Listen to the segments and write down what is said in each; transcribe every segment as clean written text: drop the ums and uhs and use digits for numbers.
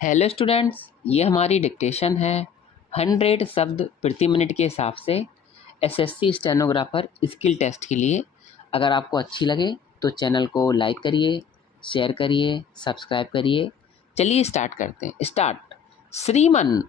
Hello students, ये हमारी dictation है 100 शब्द प्रति मिनट के हिसाब से एसएससी स्टेनोग्राफर स्किल टेस्ट के लिए। अगर आपको अच्छी लगे तो चैनल को लाइक करिए, शेयर करिए, सब्सक्राइब करिए। चलिए स्टार्ट करते हैं। स्टार्ट। श्रीमान,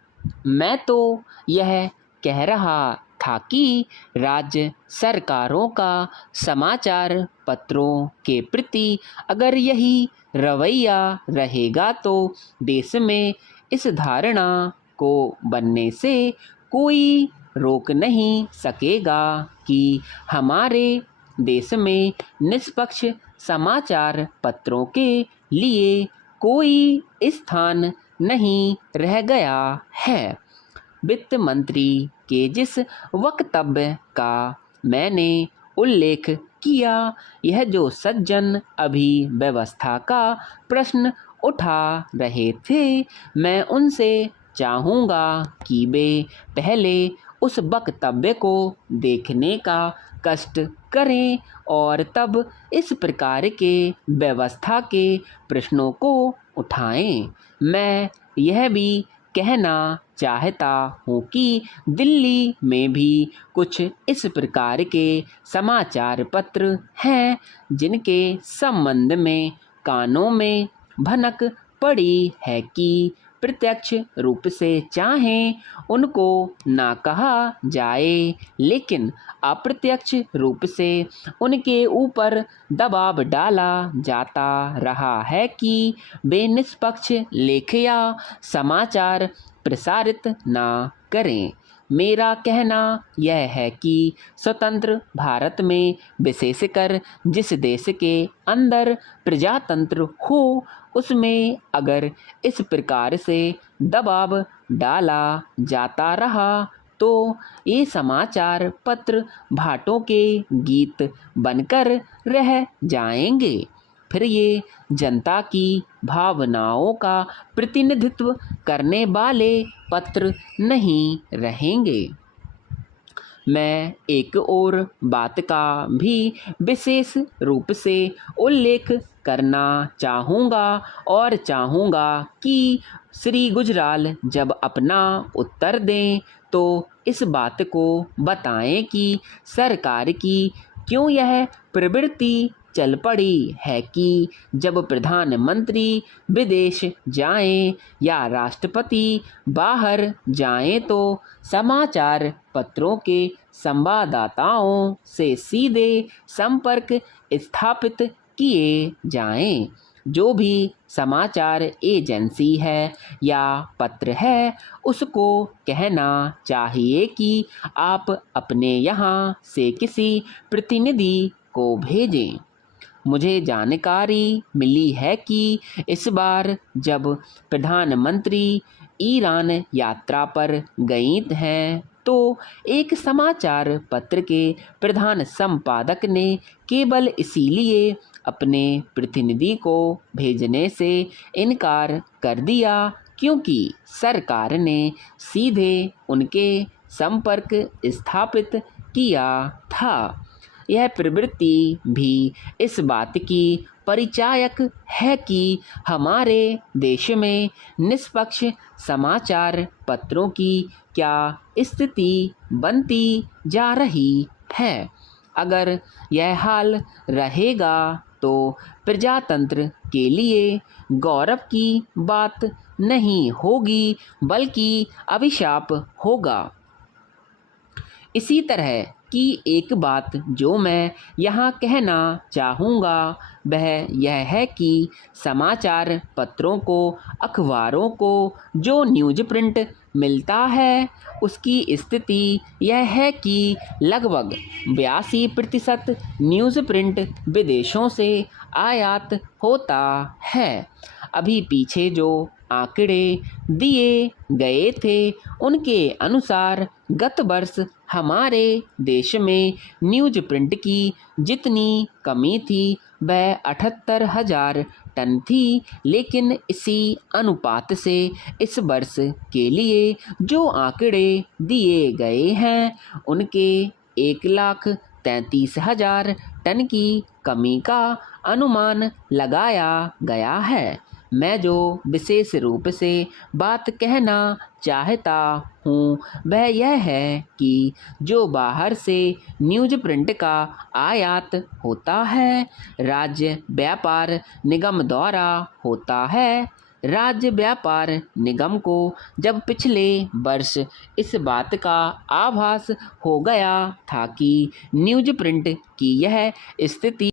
मैं तो यह कह रहा था कि राज्य सरकारों का समाचार पत्रों के प्रति अगर यही रवैया रहेगा तो देश में इस धारणा को बनने से कोई रोक नहीं सकेगा कि हमारे देश में निष्पक्ष समाचार पत्रों के लिए कोई स्थान नहीं रह गया है। वित्त मंत्री के जिस वक्तव्य का मैंने उल्लेख किया, यह जो सज्जन अभी व्यवस्था का प्रश्न उठा रहे थे, मैं उनसे चाहूँगा कि वे पहले उस वक्तव्य को देखने का कष्ट करें और तब इस प्रकार के व्यवस्था के प्रश्नों को उठाएं। मैं यह भी कहना चाहता हूँ कि दिल्ली में भी कुछ इस प्रकार के समाचार पत्र हैं जिनके संबंध में कानों में भनक पड़ी है कि प्रत्यक्ष रूप से चाहें उनको ना कहा जाए, लेकिन अप्रत्यक्ष रूप से उनके ऊपर दबाव डाला जाता रहा है कि वे निष्पक्ष लेख या समाचार प्रसारित ना करें। मेरा कहना यह है कि स्वतंत्र भारत में, विशेषकर जिस देश के अंदर प्रजातंत्र हो, उसमें अगर इस प्रकार से दबाव डाला जाता रहा तो ये समाचार पत्र भाटों के गीत बनकर रह जाएंगे। फिर ये जनता की भावनाओं का प्रतिनिधित्व करने वाले पत्र नहीं रहेंगे। मैं एक और बात का भी विशेष रूप से उल्लेख करना चाहूँगा और चाहूँगा कि श्री गुजराल जब अपना उत्तर दें तो इस बात को बताएं कि सरकार की क्यों यह प्रवृत्ति चल पड़ी है कि जब प्रधानमंत्री विदेश जाएं या राष्ट्रपति बाहर जाएं तो समाचार पत्रों के संवाददाताओं से सीधे संपर्क स्थापित किए जाएं। जो भी समाचार एजेंसी है या पत्र है, उसको कहना चाहिए कि आप अपने यहाँ से किसी प्रतिनिधि को भेजें। मुझे जानकारी मिली है कि इस बार जब प्रधानमंत्री ईरान यात्रा पर गई हैं तो एक समाचार पत्र के प्रधान संपादक ने केवल इसीलिए अपने प्रतिनिधि को भेजने से इनकार कर दिया क्योंकि सरकार ने सीधे उनके संपर्क स्थापित किया था। यह प्रवृत्ति भी इस बात की परिचायक है कि हमारे देश में निष्पक्ष समाचार पत्रों की क्या स्थिति बनती जा रही है। अगर यह हाल रहेगा तो प्रजातंत्र के लिए गौरव की बात नहीं होगी बल्कि अभिशाप होगा। इसी तरह की एक बात जो मैं यहाँ कहना चाहूँगा वह यह है कि समाचार पत्रों को, अखबारों को जो न्यूज़ प्रिंट मिलता है उसकी स्थिति यह है कि लगभग 82% न्यूज़ प्रिंट विदेशों से आयात होता है। अभी पीछे जो आंकड़े दिए गए थे उनके अनुसार गत वर्ष हमारे देश में न्यूज़ प्रिंट की जितनी कमी थी वह 78,000 टन थी, लेकिन इसी अनुपात से इस वर्ष के लिए जो आंकड़े दिए गए हैं उनके 1,33,000 टन की कमी का अनुमान लगाया गया है। मैं जो विशेष रूप से बात कहना चाहता हूँ वह यह है कि जो बाहर से न्यूज़ प्रिंट का आयात होता है राज्य व्यापार निगम द्वारा होता है। राज्य व्यापार निगम को जब पिछले वर्ष इस बात का आभास हो गया था कि न्यूज़ प्रिंट की यह स्थिति